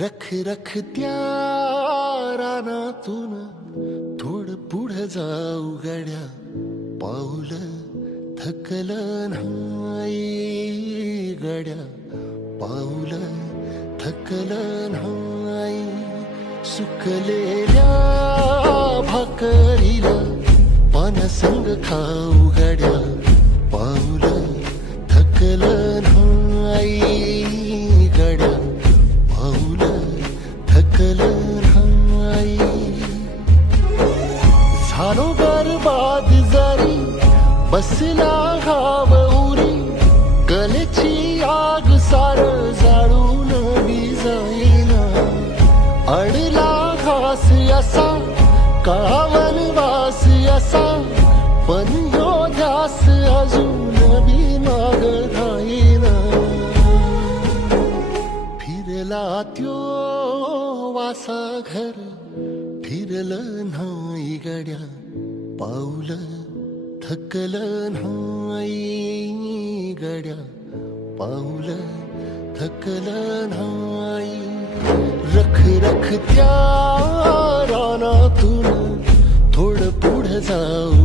रख रख त्या रानातून थोडं पुढं जाऊ गड्या, पाऊल थकलं नाही गड्या, पाऊल थकलं नाही. सुकलेल्या भाकरीला पाण्यासंग खाऊ गड्या, पाऊल थकलं नाही गड्या, पाऊल थकलं नाही. झालो बरबाद जरी बसला घाव उरी, कलेची आग सार जाळून विजाईना. अडला घास असा काळा वनवास असा, पण यो ध्यास अजून बी माग राहीना. फिरला त्यो वासा घर, फिरलं नाही गड्या, पाऊल थकलं नाही गड्या, पाऊल थकलं नाही. रख रख त्या रानातून थोडं पुढं जाऊ